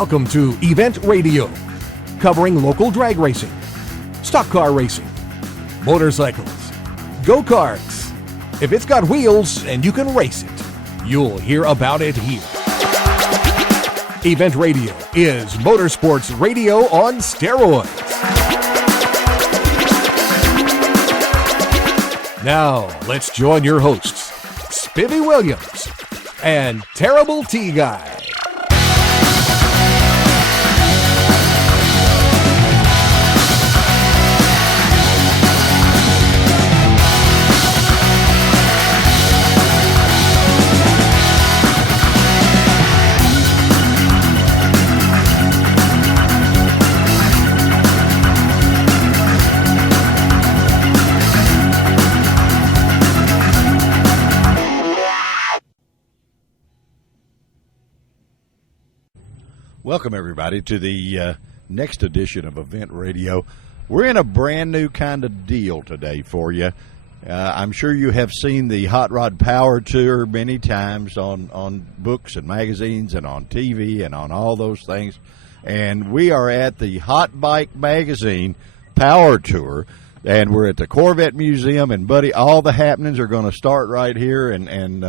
Welcome to Event Radio, covering local drag racing, stock car racing, motorcycles, go-karts. If it's got wheels and you can race it, you'll hear about it here. Event Radio is motorsports radio on steroids. Now, let's join your hosts, Spivvy Williams and Terrible T Guy. Welcome, everybody, to the next edition of Event Radio. We're in a brand new kind of deal today for you. I'm sure you have seen the Hot Rod Power Tour many times on books and magazines and on TV and on all those things. And we are at the Hot Bike Magazine Power Tour, and we're at the Corvette Museum. And, buddy, all the happenings are going to start right here. And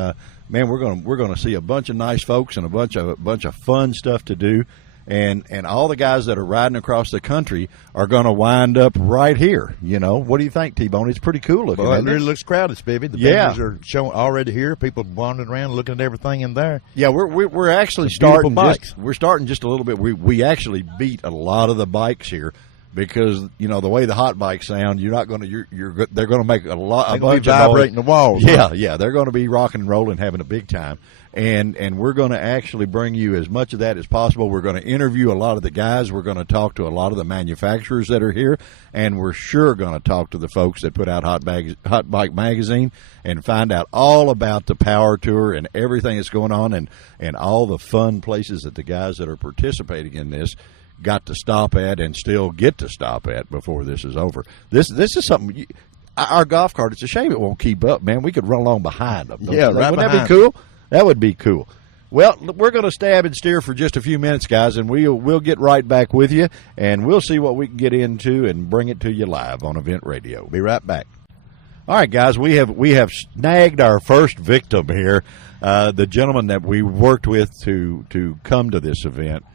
man, we're going to see a bunch of nice folks and a bunch of fun stuff to do, and all the guys that are riding across the country are going to wind up right here. You know, what do you think, T-Bone? It's pretty cool looking. Well, it really looks crowded, Spivvy. The vendors are showing already here. People wandering around looking at everything in there. Yeah, we're actually starting. We're starting just a little bit. We actually beat a lot of the bikes here. Because, you know, the way the hot bikes sound, you're not going to. They're going to make a bunch of vibrating the walls. Yeah, right? Yeah, they're going to be rocking and rolling, having a big time, and we're going to actually bring you as much of that as possible. We're going to interview a lot of the guys. We're going to talk to a lot of the manufacturers that are here, and we're sure going to talk to the folks that put out Hot Bike Magazine and find out all about the Power Tour and everything that's going on, and all the fun places that the guys that are participating in this got to stop at and still get to stop at before this is over. This is something. Our golf cart, it's a shame it won't keep up, man. We could run along behind them. Yeah, right. Wouldn't that be cool? That would be cool. Well, we're going to stab and steer for just a few minutes, guys, and we'll get right back with you, and we'll see what we can get into and bring it to you live on Event Radio. Be right back. All right, guys, we have snagged our first victim here, the gentleman that we worked with to come to this event.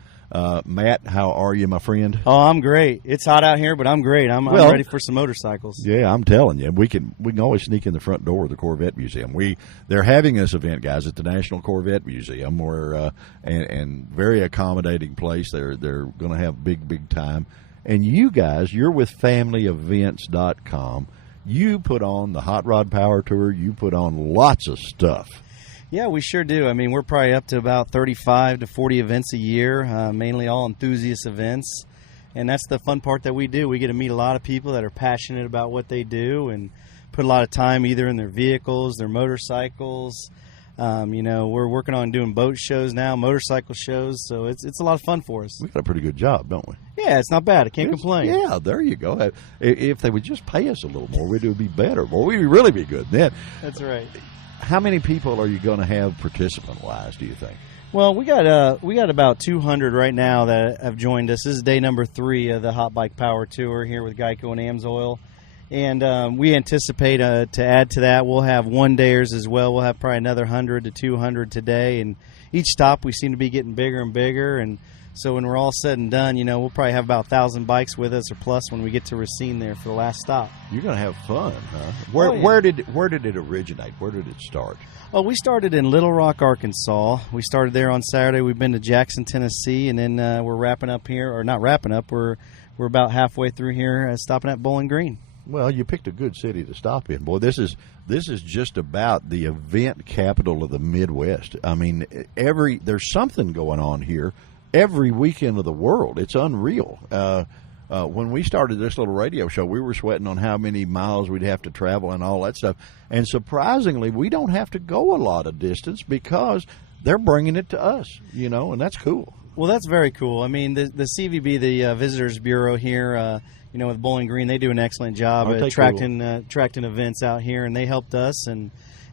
Matt, how are you, my friend? Oh, I'm great. It's hot out here, but I'm great. I'm ready for some motorcycles. Yeah, I'm telling you, we can always sneak in the front door of the Corvette Museum. They're having this event, guys, at the National Corvette Museum, where and very accommodating place. They're going to have big time. And you guys, you're with FamilyEvents.com. You put on the Hot Rod Power Tour. You put on lots of stuff. Yeah, we sure do. I mean, we're probably up to about 35 to 40 events a year, mainly all enthusiast events. And that's the fun part that we do. We get to meet a lot of people that are passionate about what they do and put a lot of time either in their vehicles, their motorcycles. You know, we're working on doing boat shows now, motorcycle shows. So it's a lot of fun for us. We've got a pretty good job, don't we? Yeah, it's not bad. I can't complain. Yeah, there you go. If they would just pay us a little more, it would be better. Well, we'd really be good then. That's right. How many people are you going to have participant-wise, do you think? Well, we got about 200 right now that have joined us. This is day number 3 of the Hot Bike Power Tour here with Geico and AMSOIL. And we anticipate to add to that. We'll have one-dayers as well. We'll have probably another 100 to 200 today. And each stop we seem to be getting bigger and bigger. And so when we're all said and done, you know, we'll probably have about 1,000 bikes with us or plus when we get to Racine there for the last stop. You're going to have fun, huh? Where did it originate? Where did it start? Well, we started in Little Rock, Arkansas. We started there on Saturday. We've been to Jackson, Tennessee, and then we're wrapping up here, or not wrapping up. We're about halfway through here, stopping at Bowling Green. Well, you picked a good city to stop in, boy. This is just about the event capital of the Midwest. I mean, there's something going on here every weekend of the world. It's unreal. When we started this little radio show, we were sweating on how many miles we'd have to travel and all that stuff. And surprisingly, we don't have to go a lot of distance because they're bringing it to us, you know, and that's cool. Well, that's very cool. I mean, the CVB, the Visitors Bureau here, you know, with Bowling Green, they do an excellent job at attracting events out here, and they helped us and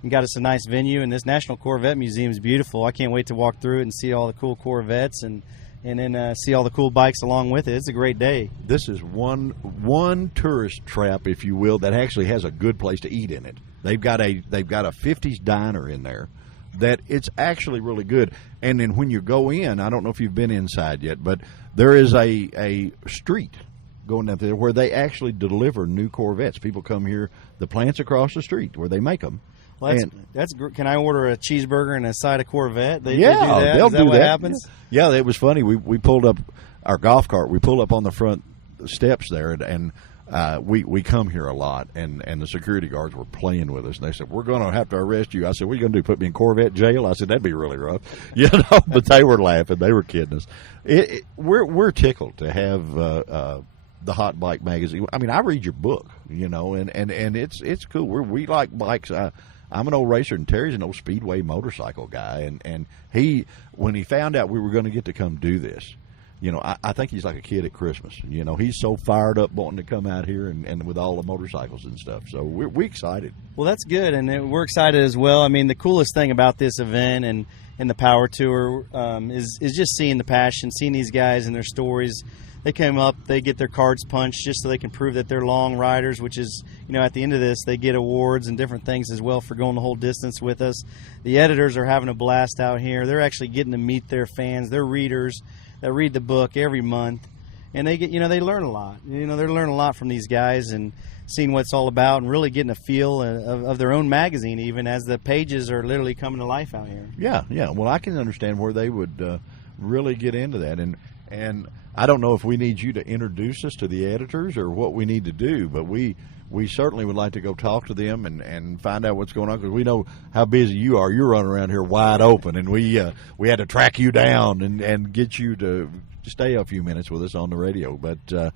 got us a nice venue. And this National Corvette Museum is beautiful. I can't wait to walk through it and see all the cool Corvettes and and then see all the cool bikes along with it. It's a great day. This is one tourist trap, if you will, that actually has a good place to eat in it. They've got a 50s diner in there that it's actually really good. And then when you go in, I don't know if you've been inside yet, but there is a street going down there where they actually deliver new Corvettes. People come here, the plant's across the street where they make them. Well, that's can I order a cheeseburger and a side of Corvette? They do they'll that? Is that do what that. happens? Yeah, it was funny. We pulled up our golf cart. We pulled up on the front steps there, and we come here a lot. And the security guards were playing with us, and they said, "We're going to have to arrest you." I said, "What are you going to do? Put me in Corvette jail?" I said, "That'd be really rough," But they were laughing. They were kidding us. We're tickled to have the Hot Bike magazine. I mean, I read your book, and it's cool. We like bikes. I'm an old racer, and Terry's an old speedway motorcycle guy. And he, when he found out we were going to get to come do this, I think he's like a kid at Christmas. He's so fired up wanting to come out here and with all the motorcycles and stuff. So we're excited. Well, that's good, and we're excited as well. I mean, the coolest thing about this event and the Power Tour is just seeing the passion, seeing these guys and their stories. They come up, they get their cards punched just so they can prove that they're long riders, which is, at the end of this, they get awards and different things as well for going the whole distance with us. The editors are having a blast out here. They're actually getting to meet their fans, their readers that read the book every month. And they get, they learn a lot. They're learning a lot from these guys and seeing what it's all about and really getting a feel of their own magazine, even as the pages are literally coming to life out here. Yeah. Well, I can understand where they would really get into that. And I don't know if we need you to introduce us to the editors or what we need to do, but we certainly would like to go talk to them and find out what's going on, because we know how busy you are. You're running around here wide open, and we had to track you down and get you to stay a few minutes with us on the radio. But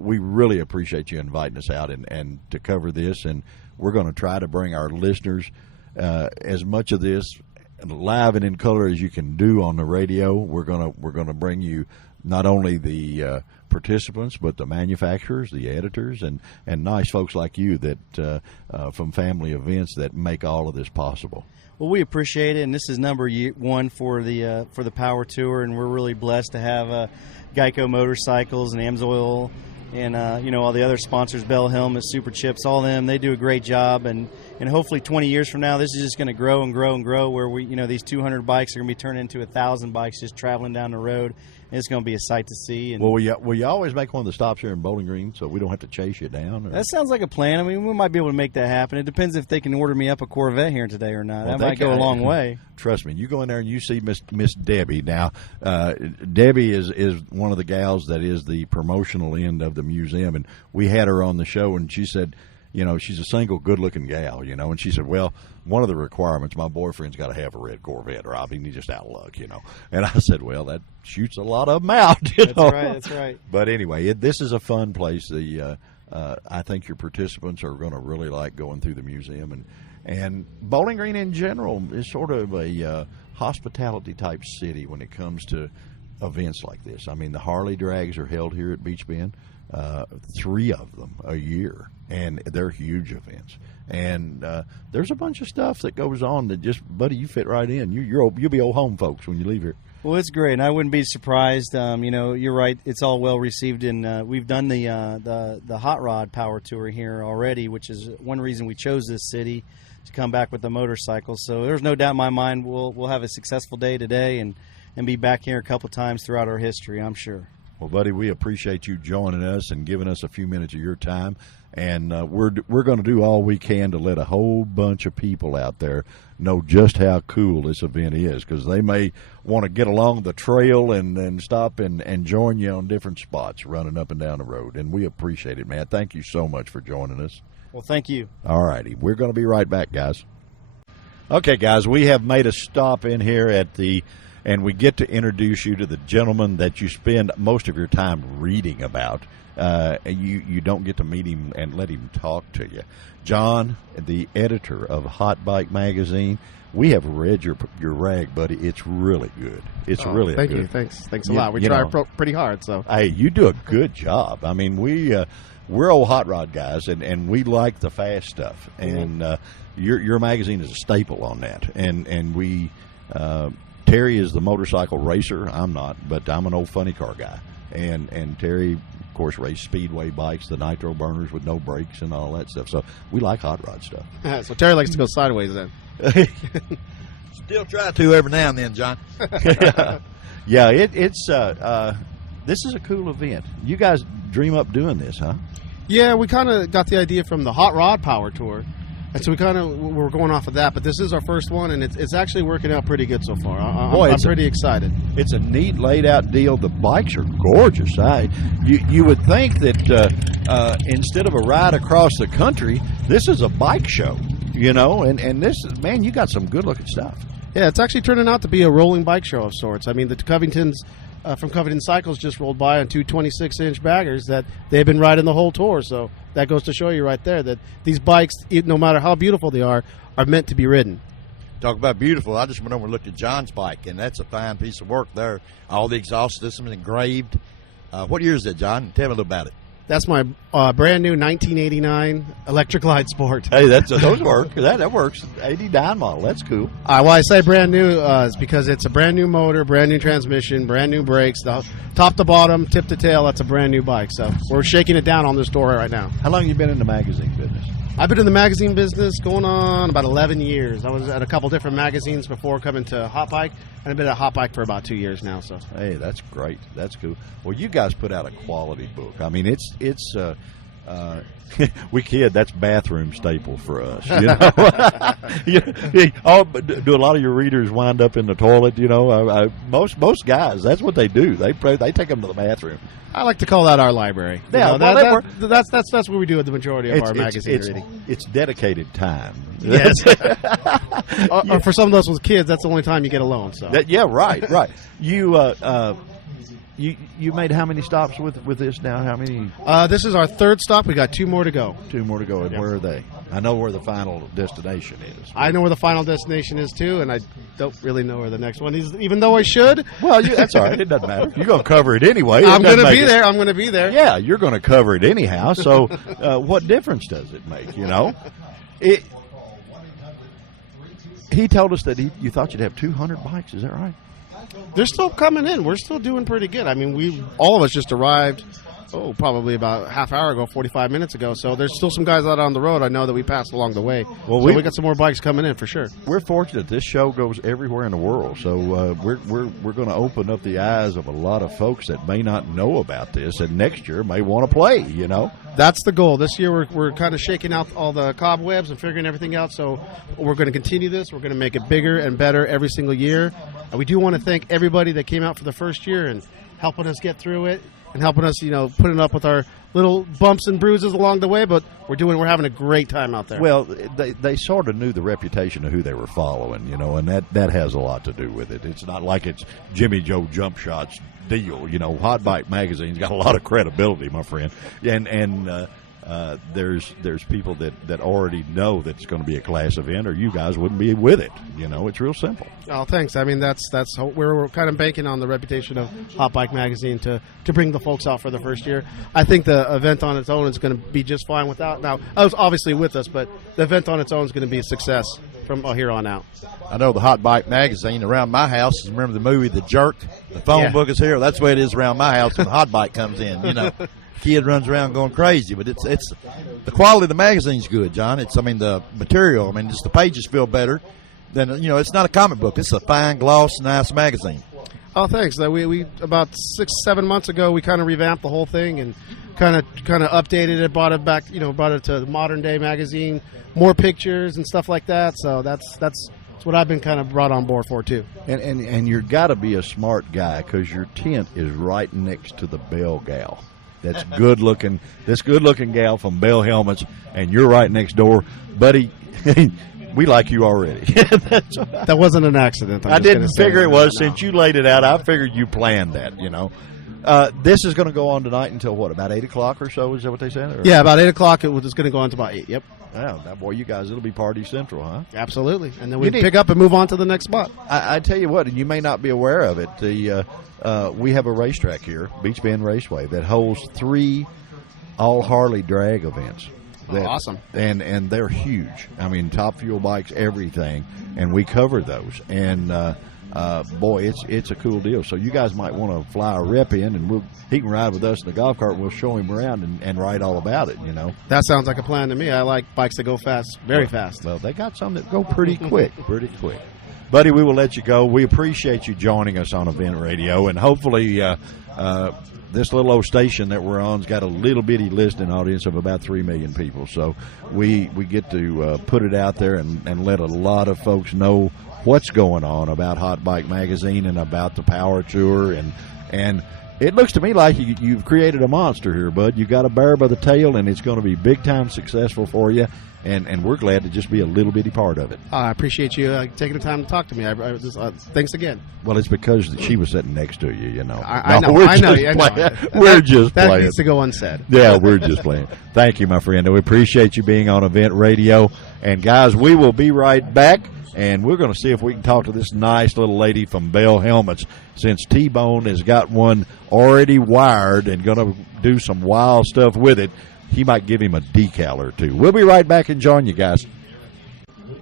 we really appreciate you inviting us out and to cover this, and we're going to try to bring our listeners as much of this live and in color as you can do on the radio. We're gonna bring you not only the participants, but the manufacturers, the editors, and nice folks like you that from family events that make all of this possible. Well, we appreciate it, and this is number one for the Power Tour, and we're really blessed to have Geico Motorcycles and AMSOIL and all the other sponsors, Bell Helmets, Super Chips, all of them. They do a great job, and hopefully 20 years from now, this is just going to grow and grow and grow, where these 200 bikes are going to be turned into 1,000 bikes just traveling down the road. And it's going to be a sight to see. And well, will you always make one of the stops here in Bowling Green so we don't have to chase you down? Or? That sounds like a plan. I mean, we might be able to make that happen. It depends if they can order me up a Corvette here today or not. Well, that might go a long way. Trust me, you go in there and you see Miss Debbie. Now, Debbie is one of the gals that is the promotional end of the museum, and we had her on the show, and she said, she's a single, good-looking gal, and she said, well, one of the requirements, my boyfriend's got to have a red Corvette, or he's just out of luck, And I said, well, that shoots a lot of them out, That's right. But anyway, this is a fun place. I think your participants are going to really like going through the museum, and Bowling Green in general is sort of a hospitality-type city when it comes to events like this. I mean, the Harley drags are held here at Beach Bend. 3 of them a year, and they're huge events. And there's a bunch of stuff that goes on that just, buddy, you fit right in. You'll be old home folks when you leave here. Well, it's great, and I wouldn't be surprised. You're right; it's all well received, and we've done the Hot Rod Power Tour here already, which is one reason we chose this city to come back with the motorcycles. So there's no doubt in my mind we'll have a successful day today and be back here a couple times throughout our history, I'm sure. Well, buddy, we appreciate you joining us and giving us a few minutes of your time. And we're going to do all we can to let a whole bunch of people out there know just how cool this event is, because they may want to get along the trail and stop and join you on different spots running up and down the road. And we appreciate it, man. Thank you so much for joining us. Well, thank you. All righty. We're going to be right back, guys. Okay, guys, we have made a stop in here and we get to introduce you to the gentleman that you spend most of your time reading about. You don't get to meet him and let him talk to you. John, the editor of Hot Bike Magazine, we have read your rag, buddy. It's really good. It's really thank good. you. Thanks a lot. We try pretty hard. So hey, you do a good job. I mean, we're old hot rod guys, and we like the fast stuff. And your magazine is a staple on that. And we Terry is the motorcycle racer. I'm not, but I'm an old funny car guy. And Terry, of course, raced speedway bikes, the nitro burners with no brakes and all that stuff. So we like hot rod stuff. So Terry likes to go sideways then. Still try to every now and then, John. Yeah, it's this is a cool event. You guys dream up doing this, huh? Yeah, we kind of got the idea from the Hot Rod Power Tour. And so we're going off of that, but this is our first one, and it's actually working out pretty good so far. I'm pretty excited. It's a neat laid out deal. The bikes are gorgeous. You would think that instead of a ride across the country, this is a bike show, and this, man, you got some good looking stuff. Yeah, it's actually turning out to be a rolling bike show of sorts. I mean, the Covingtons from Covington Cycles just rolled by on two 26-inch baggers that they've been riding the whole tour. So that goes to show you right there that these bikes, no matter how beautiful they are meant to be ridden. Talk about beautiful. I just went over and looked at John's bike, and that's a fine piece of work there. All the exhaust systems engraved. What year is it, John? Tell me a little about it. That's my brand new 1989 Electric Glide Sport. Hey, those work. That works. 89 model. That's cool. Why I say brand new is because it's a brand new motor, brand new transmission, brand new brakes, top to bottom, tip to tail. That's a brand new bike. So we're shaking it down on this tour right now. How long have you been in the magazine business? I've been in the magazine business going on about 11 years. I was at a couple different magazines before coming to Hot Bike, and I've been at Hot Bike for about 2 years now. So, hey, that's great. That's cool. Well, you guys put out a quality book. I mean, it's we kid, that's bathroom staple for us. Do a lot of your readers wind up in the toilet? Most guys, that's what they do. They take them to the bathroom. I like to call that our library. Yeah, that's what we do with the majority of our magazine reading. It's dedicated time. Yes. Or for some of those with kids, that's the only time you get alone. So right. You made how many stops with this now? How many? This is our third stop. We got 2 more to go. 2 more to go. And where are they? I know where the final destination is. I know where the final destination is too, and I don't really know where the next one is, even though I should. Well, that's all right. It doesn't matter. You're going to cover it anyway. I'm going to be there. I'm going to be there. Yeah, you're going to cover it anyhow. So, what difference does it make? He told us that you thought you'd have 200 bikes. Is that right? They're still coming in. We're still doing pretty good. I mean, all of us just arrived, probably about half hour ago, 45 minutes ago. So there's still some guys out on the road I know that we passed along the way. Well, we got some more bikes coming in for sure. We're fortunate. This show goes everywhere in the world. So we're going to open up the eyes of a lot of folks that may not know about this, and next year may want to play, That's the goal. This year we're kind of shaking out all the cobwebs and figuring everything out. So we're going to continue this. We're going to make it bigger and better every single year. And we do want to thank everybody that came out for the first year and helping us get through it and helping us, putting up with our little bumps and bruises along the way. But we're having a great time out there. Well, they sort of knew the reputation of who they were following, and that has a lot to do with it. It's not like it's Jimmy Joe Jump Shots deal. Hot Bike Magazine's got a lot of credibility, my friend, and there's people that already know that it's going to be a class event, or you guys wouldn't be with it. It's real simple. Oh, thanks. I mean, that's we're kind of banking on the reputation of Hot Bike Magazine to bring the folks out for the first year. I think the event on its own is going to be just fine without. Now, I was obviously with us, but the event on its own is going to be a success from here on out. I know the Hot Bike Magazine around my house. Remember the movie The Jerk? The phone book is here. That's the way it is around my house when the Hot Bike comes in. Kid runs around going crazy, but it's the quality of the magazine's good, John. The material. Just the pages feel better than it's not a comic book. It's a fine gloss, nice magazine. Oh, thanks. We about 6-7 months ago we kind of revamped the whole thing and kind of updated it, brought it back, brought it to the modern day magazine, more pictures and stuff like that. So that's what I've been kind of brought on board for too. And you've got to be a smart guy because your tent is right next to the Bell gal. That's good looking. This good looking gal from Bell Helmets, and you're right next door, buddy. We like you already. That wasn't an accident. I didn't figure it was. No. Since you laid it out, I figured you planned that. This is going to go on tonight until what? About 8 o'clock or so? Is that what they said? Or? Yeah, about 8 o'clock. It's going to go on to about 8. Yep. Wow, now, boy, you guys, it'll be party central, huh? Absolutely. And then we pick up and move on to the next spot. I tell you what, and you may not be aware of it. We have a racetrack here, Beach Bend Raceway, that holds 3 all Harley drag events. Awesome. And they're huge. Top fuel bikes, everything, and we cover those. And boy, it's a cool deal. So you guys might want to fly a rep in, and he can ride with us in the golf cart. We'll show him around and write all about it, you know. That sounds like a plan to me. I like bikes that go fast, very fast. Well, they got some that go pretty quick, Buddy, we will let you go. We appreciate you joining us on Event Radio, and hopefully this little old station that we're on's got a little bitty listening audience of about 3 million people. So we get to put it out there and let a lot of folks know what's going on about Hot Bike Magazine and about the Power Tour. And it looks to me like you've created a monster here, Bud. You got a bear by the tail, and it's going to be big time successful for you. And we're glad to just be a little bitty part of it. I appreciate you taking the time to talk to me. Thanks again. Well, it's because she was sitting next to you, you know. I know. We're I know. We're just that playing. Needs to go unsaid. Yeah, we're just playing. Thank you, my friend. We appreciate you being on Event Radio. And, guys, we will be right back, and we're going to see if we can talk to this nice little lady from Bell Helmets, since T-Bone has got one already wired and going to do some wild stuff with it. He might give him a decal or two. We'll be right back and join you guys.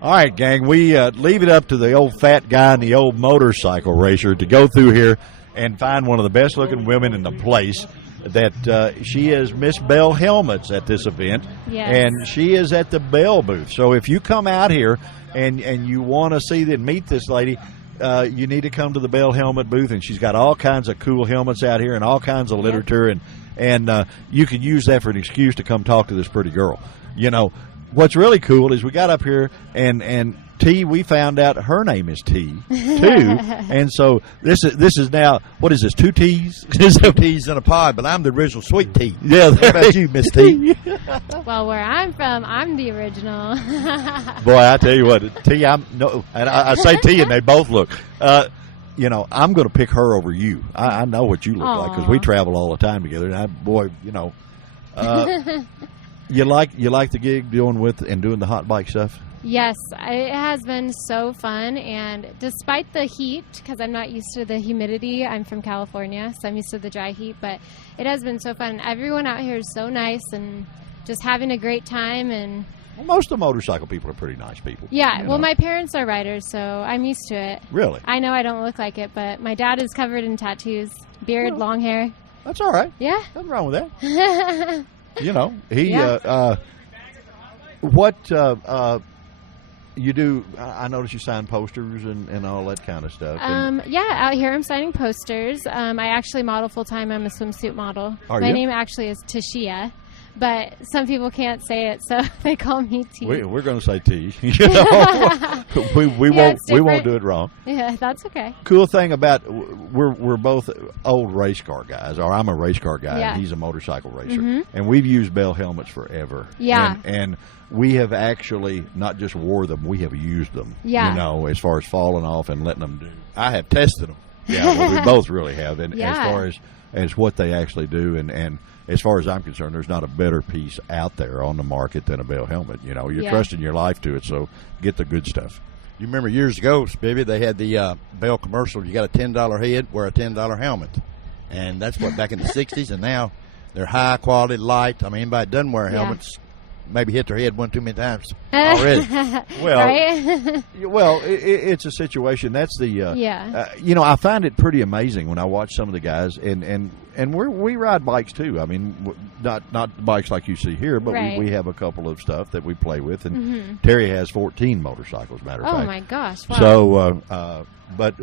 All right, gang, we leave it up to the old fat guy and the old motorcycle racer to go through here and find one of the best-looking women in the place. That she is Miss Bell Helmets at this event, yes. And she is at the Bell booth. So if you come out here and you want to see and meet this lady, you need to come to the Bell Helmet booth, and she's got all kinds of cool helmets out here and all kinds of literature, and you can use that for an excuse to come talk to this pretty girl. You know, what's really cool is we got up here, and T, we found out her name is T, too, and so this is now, what is this, 2 T's? 2 T's in a pod, but I'm the original Sweet Tea. Yeah, what about you, Miss T? Well, where I'm from, I'm the original. Boy, I tell you what, T, I say T, and they both look. You know, I'm going to pick her over you. I know what you look like because we travel all the time together. And you like the gig doing the hot bike stuff? Yes, it has been so fun, and despite the heat, because I'm not used to the humidity, I'm from California, so I'm used to the dry heat, but it has been so fun. Everyone out here is so nice and just having a great time. And well, most of the motorcycle people are pretty nice people. Yeah, well, my parents are riders, so I'm used to it. Really? I know I don't look like it, but my dad is covered in tattoos, beard, long hair. That's all right. Yeah. Nothing wrong with that. You know, you do, I notice you sign posters and all that kind of stuff. Yeah, out here I'm signing posters. I actually model full-time. I'm a swimsuit model. My name actually is Tashia, but some people can't say it, so they call me T. We're going to say T. You know? we won't do it wrong. Yeah, that's okay. Cool thing about we're both old race car guys, or I'm a race car guy and he's a motorcycle racer, and we've used Bell Helmets forever. Yeah, and we have actually not just wore them, we have used them. Yeah, you know, as far as falling off and letting them do. I have tested them. Yeah, well, we both really have, and as far as what they actually do, and as far as I'm concerned, there's not a better piece out there on the market than a Bell helmet. You know, you're trusting your life to it, so get the good stuff. You remember years ago, baby, they had the Bell commercial. You got a $10 head, wear a $10 helmet, and that's what back in the '60s. And now they're high quality, light. I mean, anybody that doesn't wear helmets maybe hit their head one too many times already. Well, it's a situation. That's the you know, I find it pretty amazing when I watch some of the guys, and we ride bikes too. I mean, not bikes like you see here, but we have a couple of stuff that we play with, and Terry has 14 motorcycles. Matter of fact. Oh my gosh! Wow. So, but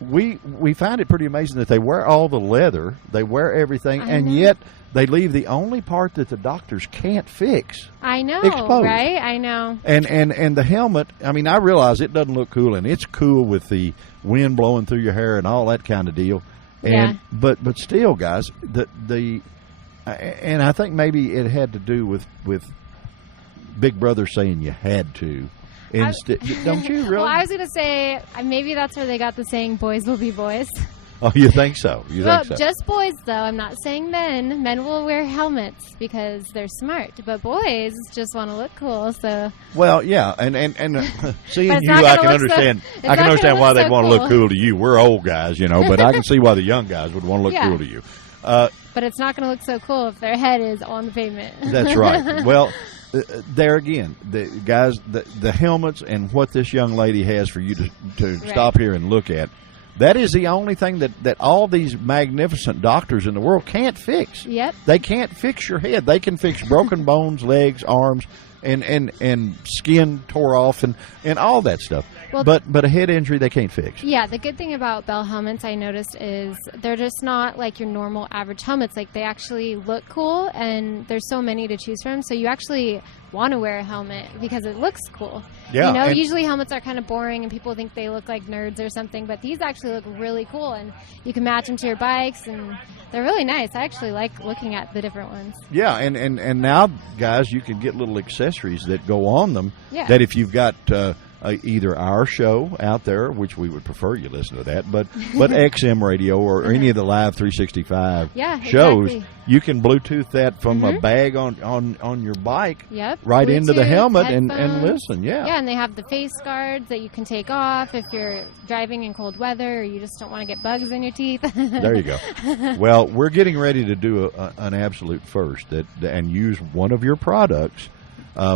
we find it pretty amazing that they wear all the leather, they wear everything, and yet they leave the only part that the doctors can't fix. I know, exposed. Right? I know. And the helmet, I mean, I realize it doesn't look cool, and it's cool with the wind blowing through your hair and all that kind of deal. And but still, guys, and I think maybe it had to do with Big Brother saying you had to. Don't you really? Well, I was going to say maybe that's where they got the saying "boys will be boys." Oh, you think so? Well, just boys, though. I'm not saying men. Men will wear helmets because they're smart, but boys just want to look cool. So. Well, yeah, and seeing you, I can understand. I can understand why they want to look cool to you. We're old guys, you know, but I can see why the young guys would want to look cool to you. But it's not going to look so cool if their head is on the pavement. That's right. Well, there again, the guys, the helmets and what this young lady has for you to Right. stop here and look at. That is the only thing that all these magnificent doctors in the world can't fix. Yep. They can't fix your head. They can fix broken bones, legs, arms, and skin tore off and all that stuff. Well, but a head injury they can't fix. Yeah, the good thing about Bell helmets I noticed is they're just not like your normal average helmets. Like they actually look cool, and there's so many to choose from. So you actually want to wear a helmet because it looks cool. Yeah, You know, and- usually helmets are kind of boring, and people think they look like nerds or something. But these actually look really cool, and you can match them to your bikes, and they're really nice. I actually like looking at the different ones. Yeah, and now, guys, you can get little accessories that go on them. Yeah. That if you've got either our show out there, which we would prefer you listen to that, but XM Radio or any of the Live 365 Yeah, shows, exactly. you can Bluetooth that from a bag on your bike Yep. right into the Bluetooth, helmet and headphones. listen. Yeah. Yeah, and they have the face guards that you can take off if you're driving in cold weather or you just don't want to get bugs in your teeth. There you go. Well, we're getting ready to do an absolute first and use one of your products.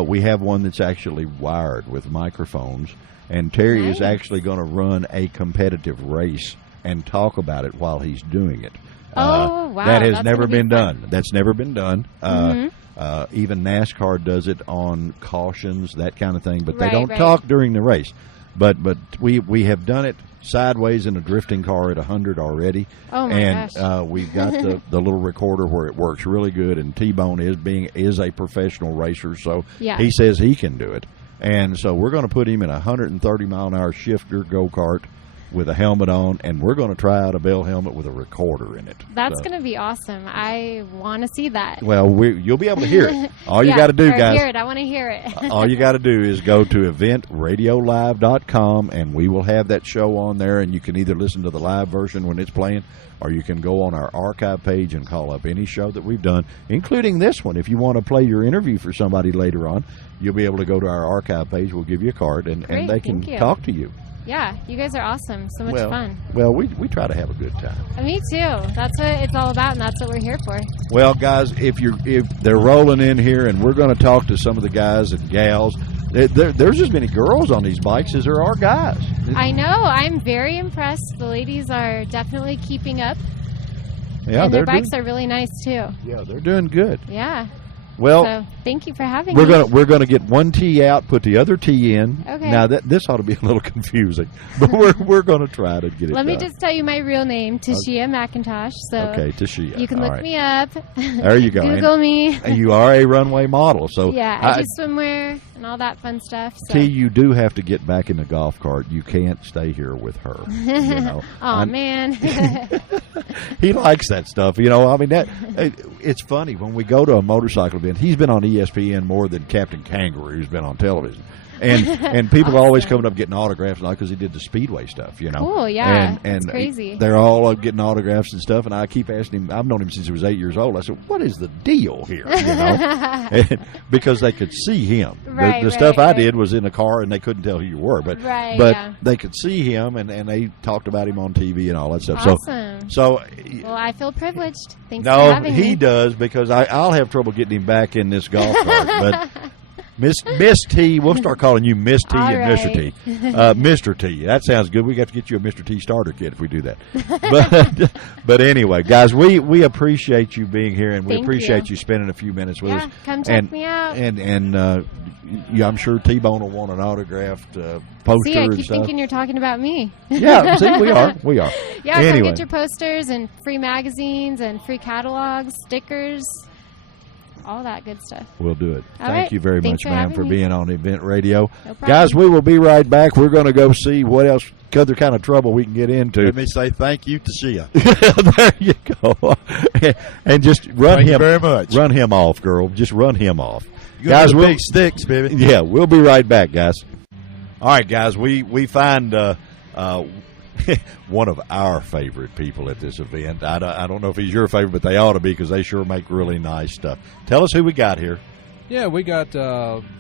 We have one that's actually wired with microphones, and Terry is Nice. actually going to run a competitive race and talk about it while he's doing it. Oh, wow, That has that's never gonna be been fun. done. That's never been done. Mm-hmm. Even NASCAR does it on cautions, that kind of thing, but they Right, don't right. talk during the race. But we have done it sideways in a drifting car at 100 already. Oh, my and gosh. we've got the little recorder where it works really good, and T-Bone is a professional racer, so Yeah. he says he can do it. And so we're going to put him in a 130-mile-an-hour shifter go-kart with a helmet on, and we're going to try out a Bell helmet with a recorder in it. That's So- going to be awesome. I want to see that. Well, you'll be able to hear it. All you Yeah, got to do, or guys, Hear it. I want to hear it. all you got to do is go to eventradiolive.com, and we will have that show on there, and you can either listen to the live version when it's playing, or you can go on our archive page and call up any show that we've done, including this one. If you want to play your interview for somebody later on, you'll be able to go to our archive page. We'll give you a card, and Great, they can thank you. talk to you. Yeah, you guys are awesome. So much fun. Well, we try to have a good time. Me too. That's what it's all about, and that's what we're here for. Well, guys, if they're rolling in here, and we're going to talk to some of the guys and gals. There's as many girls on these bikes as there are guys. I know. I'm very impressed. The ladies are definitely keeping up. Yeah, and their they're bikes doing, are really nice too. yeah, they're doing good. Yeah. Well, So thank you for having we're me. gonna get one tee out, put the other tee in. Okay. Now this ought to be a little confusing, but we're gonna try to get it Let me done. just tell you my real name, Tashia McIntosh. So Okay, Tashia. you can All look right. me up. There you go. Google me. And you are a runway model, so Yeah, I do swimwear and all that fun stuff. So. T, you do have to get back in the golf cart. You can't stay here with her. You know, Oh man. he likes that stuff. You know, I mean it's funny when we go to a motorcycle event. He's been on ESPN more than Captain Kangaroo's been on television, and people are always Awesome. coming up getting autographs now because he did the Speedway stuff. You know, Cool, yeah, and that's crazy. They're all up getting autographs and stuff, and I keep asking him. I've known him since he was 8 years old. I said, "What is the deal here?" You know, and because they could see him. Right, the stuff right, I right. did was in the car, and they couldn't tell who you were, but Right, but yeah. they could see him, and they talked about him on TV and all that stuff. Awesome. So Well, I feel privileged. Thanks for no, having he me. does because I'll have trouble getting him back in this golf cart. But Miss T, we'll start calling you Miss T All and Mr. T. Mr. T, that sounds good. We got to get you a Mr. T starter kit if we do that. But anyway, guys, we appreciate you being here, and we Thank appreciate you. you spending a few minutes with Yeah, us. come check and, me out. And yeah, I'm sure T-Bone will want an autographed poster See, I and keep stuff. thinking you're talking about me. Yeah, see, we are. Yeah, come Anyway. get your posters and free magazines and free catalogs, stickers, all that good stuff. We'll do it. All Thank right. you very Thanks much, for ma'am, having for me. being on Event Radio. No problem. Guys, we will be right back. We're going to go see what else, other kind of trouble we can get into. Let me say thank you to Shia. There you go. And just run Thank him you very much. Run him off, girl. Just run him off. Guys, we'll- big sticks, baby. Yeah, we'll be right back, guys. All right, guys, we find one of our favorite people at this event. I don't know if he's your favorite, but they ought to be because they sure make really nice stuff. Tell us who we got here. Yeah, we got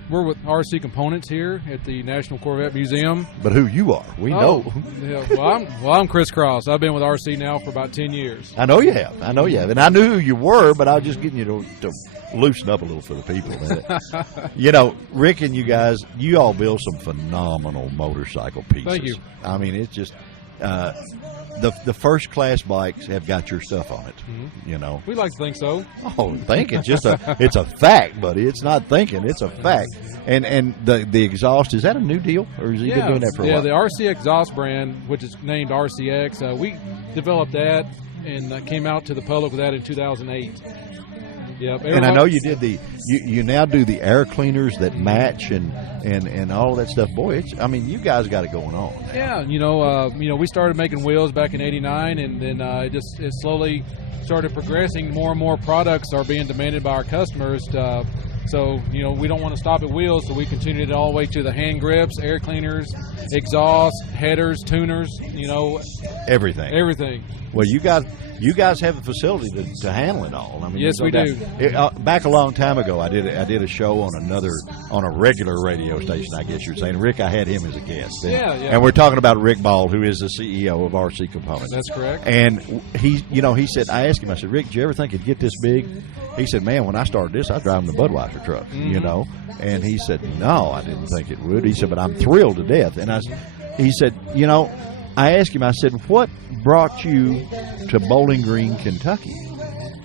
we're with RC Components here at the National Corvette Museum. But who you are, we know. Yeah, well, I'm Chris Cross. I've been with RC now for about 10 years. I know you have. And I knew who you were, but I was just getting you to loosen up a little for the people. You know, Rick and you guys, you all build some phenomenal motorcycle pieces. Thank you. I mean, it's just the first class bikes have got your stuff on it. Mm-hmm. You know, We like to think so. oh, thinking it's a fact, buddy. It's not thinking, it's a fact. And the exhaust, is that a new deal, or has he been doing that for a while? the RC exhaust brand, which is named RCX, we developed that and came out to the public with that in 2008. Yep, And I know you did you now do the air cleaners that match and all of that stuff. Boy, you guys got it going on now. Yeah, we started making wheels back in '89, and then it slowly started progressing. More and more products are being demanded by our customers. So we don't want to stop at wheels, so we continued it all the way to the hand grips, air cleaners, exhaust, headers, tuners. Everything. Well, you guys have a facility to handle it all. I mean, yes, we do. Back a long time ago, I did a show on a regular radio station, I guess you're saying. Rick, I had him as a guest. And we're talking about Rick Ball, who is the CEO of RC Components. That's correct. And he said, I asked him, I said, Rick, did you ever think it'd get this big? He said, man, when I started this, I was driving the Budweiser truck, And he said, no, I didn't think it would. He said, but I'm thrilled to death. And he said, I asked him, I said, what brought you to Bowling Green, Kentucky?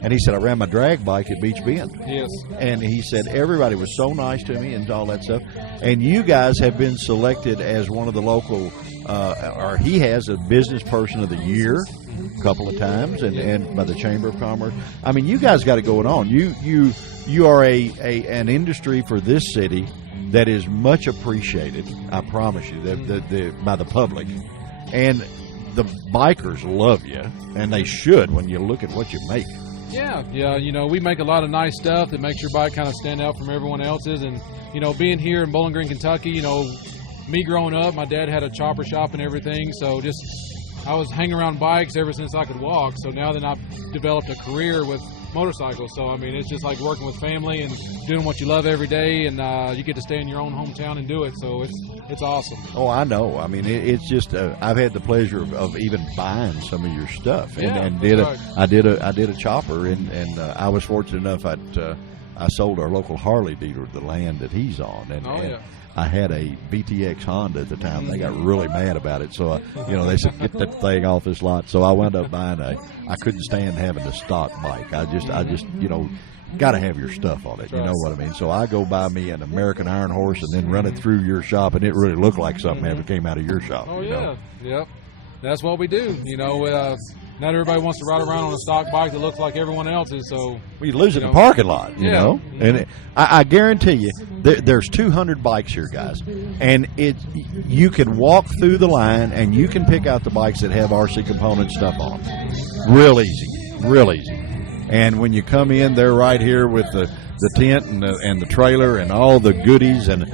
And he said, I ran my drag bike at Beach Bend. Yes. And he said, everybody was so nice to me and all that stuff. And you guys have been selected as one of the local, or he has a business person of the year a couple of times, and by the Chamber of Commerce. I mean, you guys got it going on. You are an industry for this city that is much appreciated, I promise you, by the public. And the bikers love you, and they should when you look at what you make. Yeah, we make a lot of nice stuff that makes your bike kind of stand out from everyone else's. And, being here in Bowling Green, Kentucky, me growing up, my dad had a chopper shop and everything, so I was hanging around bikes ever since I could walk. So now that I've developed a career with motorcycles, so it's just like working with family and doing what you love every day, and you get to stay in your own hometown and do it, so it's awesome. Oh, I know. I mean, it's just I've had the pleasure of even buying some of your stuff, and I did a chopper, and I was fortunate enough I sold our local Harley dealer the land that he's on, and I had a VTX Honda at the time. They got really mad about it, so they said, get that thing off this lot. So I wound up buying I couldn't stand having a stock bike. I just got to have your stuff on it. You know what I mean? So I go buy me an American Iron Horse and then run it through your shop, and it really looked like something that came out of your shop. Oh yeah, yep. That's what we do. Not everybody wants to ride around on a stock bike that looks like everyone else's, so we lose it in the parking lot, you know. And I guarantee you, there's 200 bikes here, guys, and you can walk through the line and you can pick out the bikes that have RC Components stuff on them. Real easy. And when you come in, they're right here with the tent and the trailer and all the goodies, and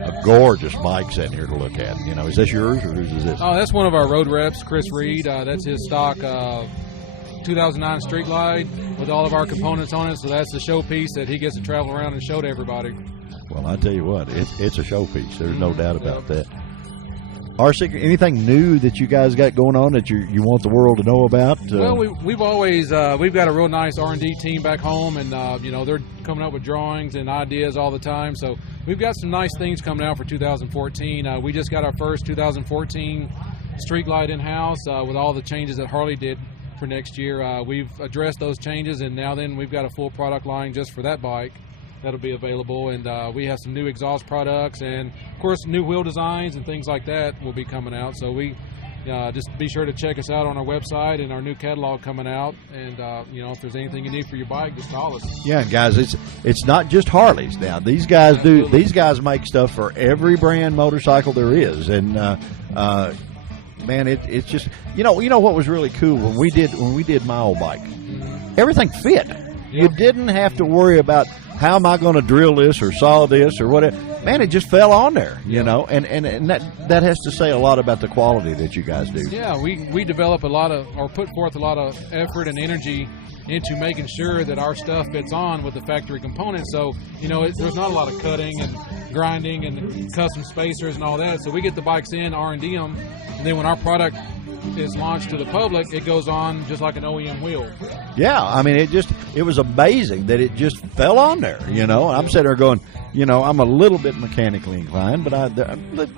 a gorgeous bike sitting here to look at. Is this yours or whose is this? Oh, that's one of our road reps, Chris Reed. That's his stock 2009 Street Glide with all of our components on it. So that's the showpiece that he gets to travel around and show to everybody. Well, I tell you what, it's a showpiece. There's no doubt about that. RC, anything new that you guys got going on that you want the world to know about? Well, we've always we've got a real nice R&D team back home, and they're coming up with drawings and ideas all the time. So we've got some nice things coming out for 2014. We just got our first 2014 Street Glide in house with all the changes that Harley did for next year. We've addressed those changes, and now then we've got a full product line just for that bike that'll be available, and we have some new exhaust products, and of course new wheel designs and things like that will be coming out. So we just be sure to check us out on our website and our new catalog coming out, and if there's anything you need for your bike, just call us. Yeah, guys, it's not just Harleys now. These guys make stuff for every brand motorcycle there is, and man, it's just what was really cool when we did my old bike, everything fit. Yep. You didn't have to worry about how am I going to drill this or saw this or whatever. Man, it just fell on there, and that has to say a lot about the quality that you guys do. Yeah, we develop put forth a lot of effort and energy into making sure that our stuff fits on with the factory components. So, there's not a lot of cutting and grinding and custom spacers and all that. So we get the bikes in, R&D them, and then when our product is launched to the public, it goes on just like an OEM wheel. Yeah, I mean, it was amazing that it just fell on there, And I'm sitting there going, I'm a little bit mechanically inclined, but I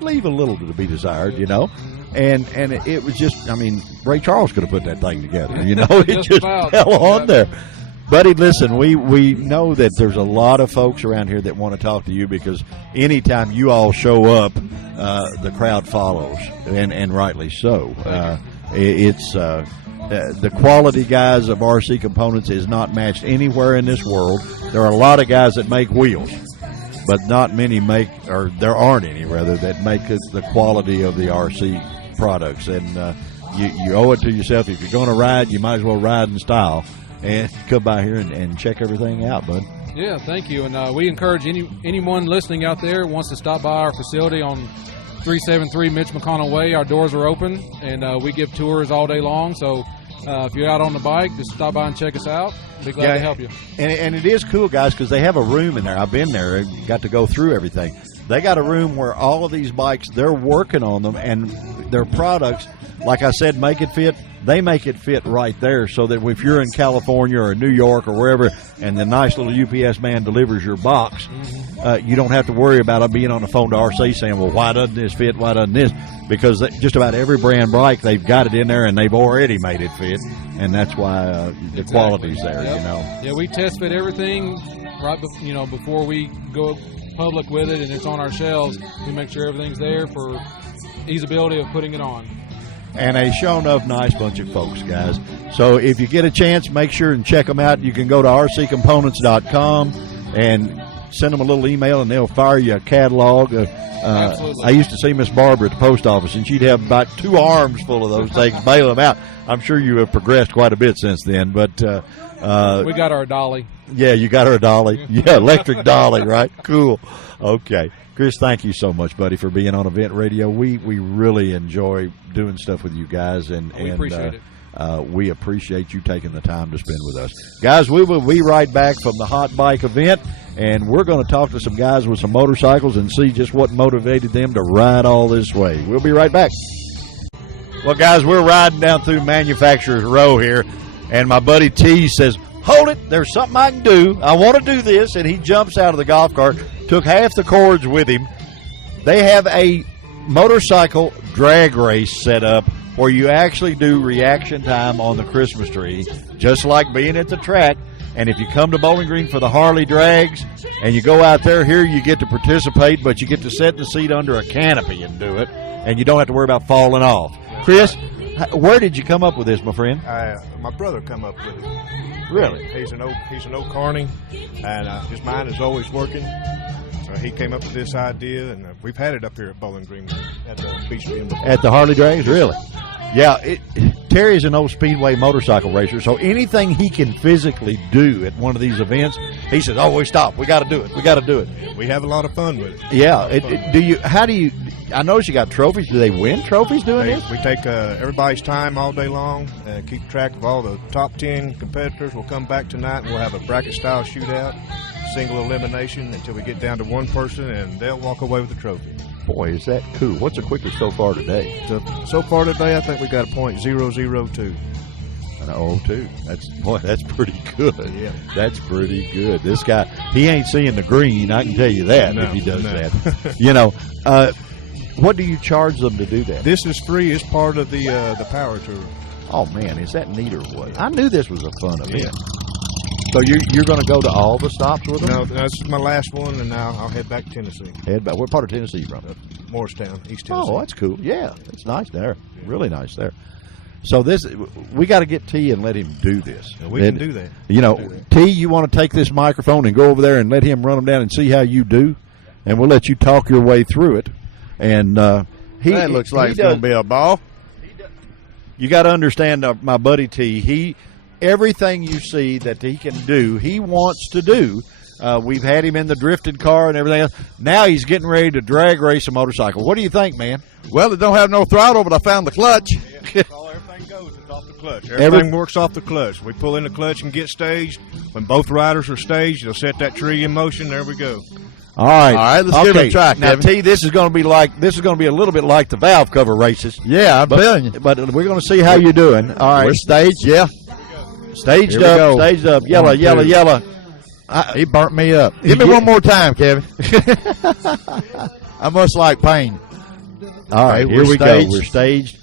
leave a little to be desired, And it was just, I mean, Ray Charles could have put that thing together, It just fell on there. Buddy, listen, we know that there's a lot of folks around here that want to talk to you because anytime you all show up, the crowd follows, and rightly so. It's the quality, guys, of RC Components is not matched anywhere in this world. There are a lot of guys that make wheels, but not many there aren't any, rather, that make the quality of the RC products. And you owe it to yourself. If you're going to ride, you might as well ride in style. And come by here and check everything out, bud. Yeah, thank you. And we encourage anyone listening out there who wants to stop by our facility on 373 Mitch McConnell Way. Our doors are open, and we give tours all day long. So if you're out on the bike, just stop by and check us out. Be glad to help you. And it is cool, guys, because they have a room in there. I've been there and got to go through everything. They got a room where all of these bikes, they're working on them, and their products, like I said, make it fit. They make it fit right there so that if you're in California or New York or wherever and the nice little UPS man delivers your box, you don't have to worry about being on the phone to RC saying, well, why doesn't this fit? Why doesn't this? Because just about every brand bike, they've got it in there and they've already made it fit. And that's why the quality's there, Yeah, we test fit everything right before we go public with it and it's on our shelves. We make sure everything's there for easeability of putting it on. And a show enough nice bunch of folks, guys. So if you get a chance, make sure and check them out. You can go to rccomponents.com and send them a little email, and they'll fire you a catalog. Absolutely. I used to see Miss Barbara at the post office, and she'd have about 2 arms full of those things, bail them out. I'm sure you have progressed quite a bit since then. But we got our dolly. Yeah, you got her a dolly. Yeah, electric dolly, right? Cool. Okay. Chris, thank you so much, buddy, for being on Event Radio. We really enjoy doing stuff with you guys, and we appreciate it. We appreciate you taking the time to spend with us. Guys, we will be right back from the Hot Bike event, and we're going to talk to some guys with some motorcycles and see just what motivated them to ride all this way. We'll be right back. Well, guys, we're riding down through Manufacturers Row here, and my buddy T says, hold it, there's something I can do. I want to do this, and he jumps out of the golf cart, took half the cords with him. They have a motorcycle drag race set up where you actually do reaction time on the Christmas tree, just like being at the track. And if you come to Bowling Green for the Harley drags and you go out there, here you get to participate, but you get to sit in the seat under a canopy and do it, and you don't have to worry about falling off. Chris, where did you come up with this, my friend? My brother come up with it. Really? He's an old carny, and his mind is always working. So he came up with this idea, and we've had it up here at Bowling Green at the Beach Gym before. At the Harley drags, really? Yeah, Terry's an old speedway motorcycle racer, so anything he can physically do at one of these events, he says, "Oh, we stop. We got to do it. We got to do it." We have a lot of fun with it. Yeah. How do you? I notice you got trophies. Do they win trophies doing this? We take everybody's time all day long, keep track of all the top 10 competitors. We'll come back tonight and we'll have a bracket-style shootout, single elimination until we get down to one person, and they'll walk away with the trophy. Boy, is that cool. What's the quickest so far today? So far today, I think we got a .002. Oh, two. That's pretty good. Yeah. That's pretty good. This guy, he ain't seeing the green, I can tell you that, if he does that. What do you charge them to do that? This is free. It's part of the Power Tour. Oh, man, is that neat or what? I knew this was a fun event. Yeah. So you're going to go to all the stops with them? No, this is my last one, and now I'll head back to Tennessee. What part of Tennessee you from? Morristown, East Tennessee. Oh, that's cool. Yeah, it's nice there. Really nice there. So we got to get T and let him do this. Yeah, we can do that. T, you want to take this microphone and go over there and let him run them down and see how you do, and we'll let you talk your way through it. And that looks like it's going to be a ball. You got to understand, my buddy T. Everything you see that he can do, he wants to do. We've had him in the drifted car and everything else. Now he's getting ready to drag race a motorcycle. What do you think, man? Well, it don't have no throttle, but I found the clutch. Everything goes. It's off the clutch. Everything works off the clutch. We pull in the clutch and get staged. When both riders are staged, they'll set that tree in motion. There we go. All right. All right, let's give it a try, Now, Kevin. T, this is going to be a little bit like the valve cover races. Yeah, I'm telling you. But we're going to see how you're doing. All right. We're staged, yeah. Staged Here we up, go. staged up. Yellow, 1, 2. yellow. He burnt me up. Give me one more time, Kevin. I must like pain. All right, Okay, here we're we go. staged. We're staged.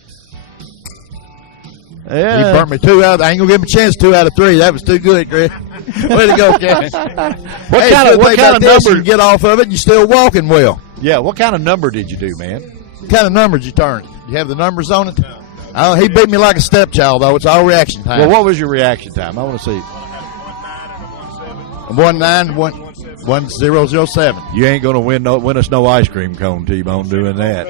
He burnt me 2 out. I ain't gonna give him a chance. 2 out of 3. That was too good, Chris. Way to go, Kevin. What kind of number? You get off of it, and you're still walking well. Yeah, what kind of number did you do, man? What kind of numbers you turn? You have the numbers on it? Oh, he beat me like a stepchild, though. It's all reaction time. Well, what was your reaction time? I want to see. 19107. You ain't going to win us no ice cream cone, T-Bone, doing that.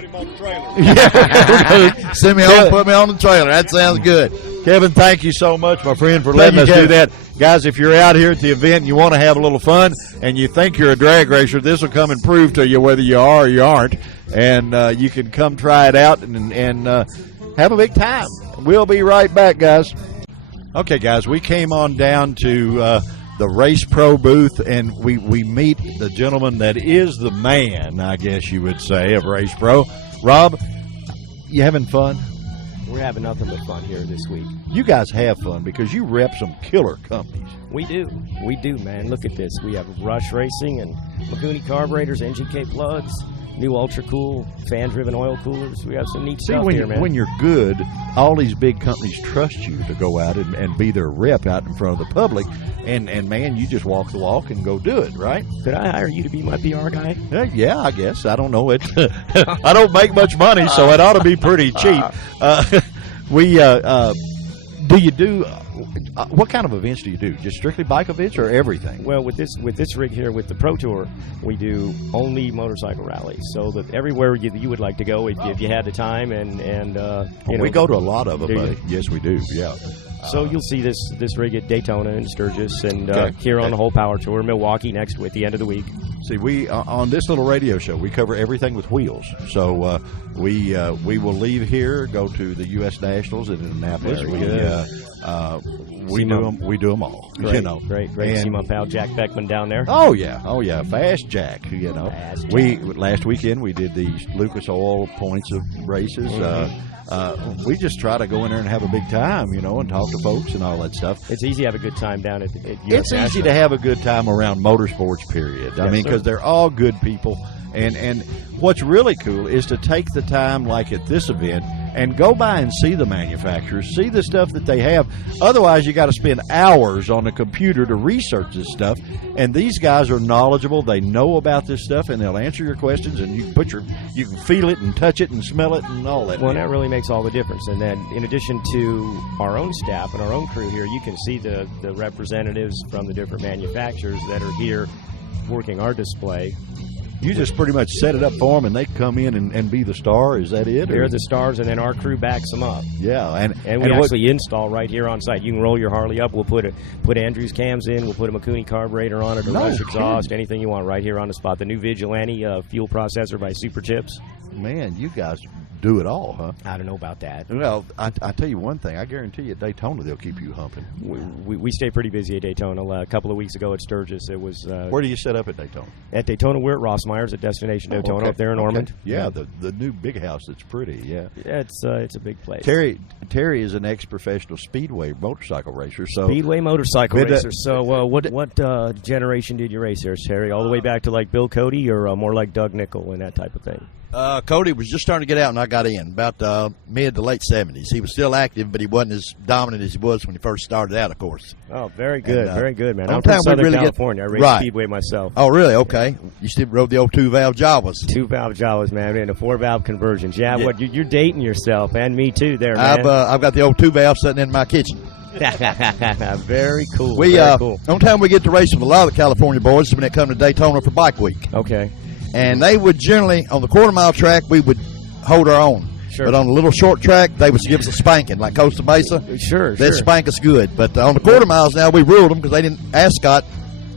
Send me home, put me on the trailer. That sounds good. Kevin, thank you so much, my friend, for Thank letting you, us do Kevin. that. Guys, if you're out here at the event and you want to have a little fun and you think you're a drag racer, this will come and prove to you whether you are or you aren't. And you can come try it out and have a big time. We'll be right back, guys. Okay, guys, we came on down to the Race Pro booth, and we meet the gentleman that is the man, I guess you would say, of Race Pro. Rob, you having fun? We're having nothing but fun here this week. You guys have fun because you rep some killer companies. We do, man. Look at this. We have Rush Racing and Makuni carburetors, NGK plugs, new ultra cool fan-driven oil coolers. We have some neat stuff here, man. When you're good, all these big companies trust you to go out and be their rep out in front of the public. And man, you just walk the walk and go do it, right? Could I hire you to be my PR guy? Yeah, I guess. I don't know it. I don't make much money, so it ought to be pretty cheap. Do you do? What kind of events do you do? Just strictly bike events or everything? Well, with this rig here, with the Pro Tour, we do only motorcycle rallies. So that everywhere you would like to go, if you had the time, and we go to a lot of them, do you? buddy. Yes, we do. Yeah. So you'll see this rig at Daytona and Sturgis, and here on the whole Power Tour, Milwaukee next at the end of the week. See, we on this little radio show, we cover everything with wheels. So we will leave here, go to the U.S. Nationals in Indianapolis. We do them all. Great, you know, great to see my pal Jack Beckman down there. Oh yeah, Fast Jack. You know, Fast Jack. Last weekend we did the Lucas Oil points of races. We just try to go in there and have a big time, you know, and talk to folks and all that stuff. It's easy to have a good time down at US It's easy National. to have a good time around motorsports, period. I Yes, mean, sir. because they're all good people. And what's really cool is to take the time, like at this event, and go by and see the manufacturers, see the stuff that they have. Otherwise, you got to spend hours on the computer to research this stuff. And these guys are knowledgeable; they know about this stuff, and they'll answer your questions. And you can feel it and touch it and smell it and all that. Well, that really makes all the difference. And then, in addition to our own staff and our own crew here, you can see the representatives from the different manufacturers that are here working our display. You just pretty much set it up for them, and they come in and be the star. Is that it? They're the stars, and then our crew backs them up. Yeah, And we actually install right here on site. You can roll your Harley up. We'll put Andrews cams in. We'll put a Makuni carburetor on it, a Rush exhaust, anything you want right here on the spot. The new Vigilante fuel processor by Super Chips. Man, you guys do it all, huh? I don't know about that. Well, I tell you one thing. I guarantee you at Daytona they'll keep you humping. We stay pretty busy at Daytona. A couple of weeks ago at Sturgis, it was. Where do you set up at Daytona? At Daytona, we're at Rossmeyer's at Destination Daytona up there in Ormond. Yeah, the new big house that's pretty. Yeah, it's a big place. Terry is an ex-professional speedway motorcycle racer. So Speedway motorcycle racer. So what generation did you race there, Terry? All the way back to like Bill Cody, or more like Doug Nickel and that type of thing? Cody was just starting to get out, and I got in about mid to late 70s. He was still active, but he wasn't as dominant as he was when he first started out, of course. Oh, very good, very good, man. I'm sometime from Southern we really California. I raced Right. Speedway myself. Oh, really? Okay. You still rode the old 2-valve Jawas. 2-valve Jawas, man, and a 4-valve conversions. Yeah, what you're dating yourself, and me too, there, man. I've got the old 2-valve sitting in my kitchen. Very cool. Very cool. On time we get to race with a lot of the California boys is when they come to Daytona for Bike Week. Okay. And they would generally, on the quarter-mile track, we would hold our own. Sure. But on the little short track, they would give us a spanking, like Costa Mesa. Sure, They'd spank us good. But on the quarter miles now, we ruled them because they didn't. Ascot